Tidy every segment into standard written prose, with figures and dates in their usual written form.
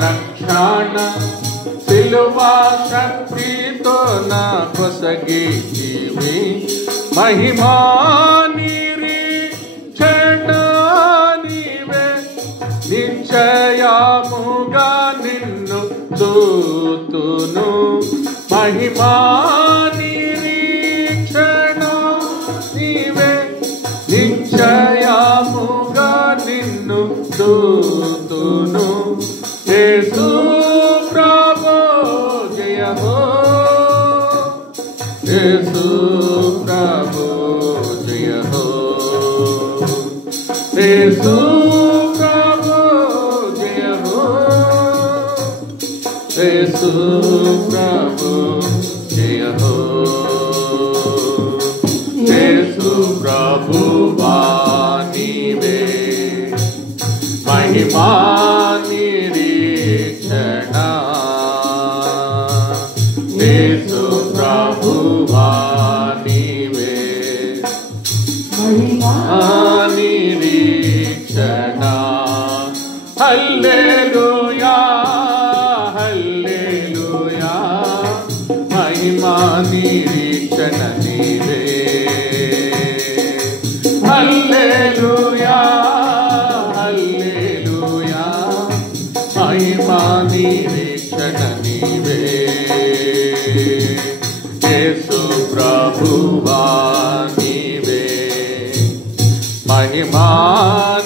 రక్షణ సిలువా శక్తితో నా కొసగితివి మహిమా నిరీక్షణ నీవే నిశ్చయముగా నిన్ను చూతును మహిమా నిరీక్షణ నీవే నిశ్చయముగా నిన్ను చూతును యేసు ప్రభు జయ హో యేసు ప్రభు జయ హో యేసు ప్రభు జయ హో యేసు ప్రభు జయ హో యేసు ప్రభువా నీవే మహిమా నిరీక్షణ యేసు ప్రభువా నీవే మహిమా నిరీక్షణ హల్లెలూయా హల్లెలూయా మహిమా నిరీక్షణ నీవే హల్లెలూయా హల్లెలూయా మహిమా నిరీక్షణ నీవే యేసు ప్రభువా నీవే మహిమా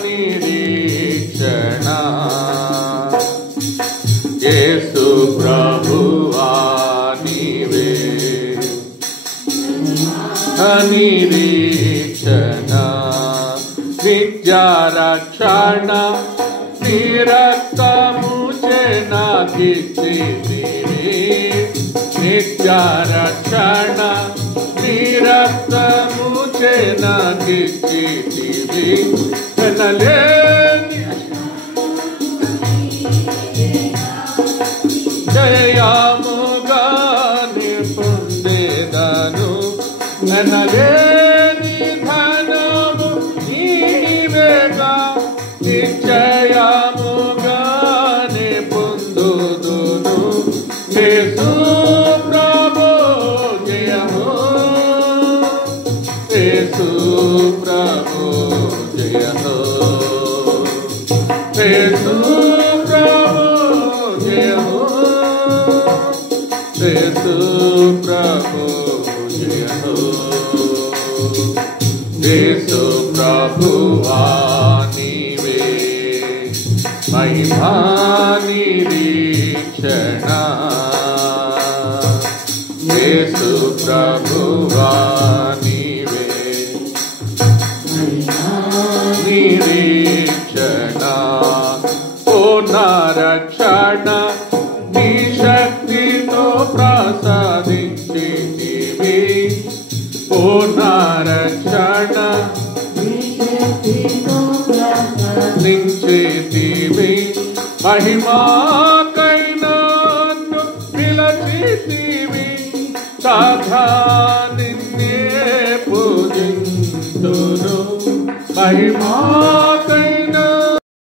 నిరీక్షణ యేసు ప్రభువా నీవే నిరీక్షణ విద్యారక్షణ నీ రక్తము నాకిచ్చితివి నిత్యారక్షణ నీ రక్తము నాకిచ్చితివి కనలేని జయముగాని పొందేదను కనలేని ధనము నీవేగా నిశ్చయముగాని పొందుదును యేసు ప్రభు జయ హో యేసు ప్రభు జయ హో యేసు ప్రభు జయ హో యేసు ప్రభు జయ హో యేసు ప్రభువా నీవే మహిమా నిరీక్షణ యేసు ప్రభువా నీవే నిరీక్షణ పూర్ణరక్షణ నీ శక్తితో ప్రసాదించితివి పూర్ణరక్షణ నించితివి మహిమాకైనాను పిలచితివి సదా నిన్నే పూజింతును మహిమా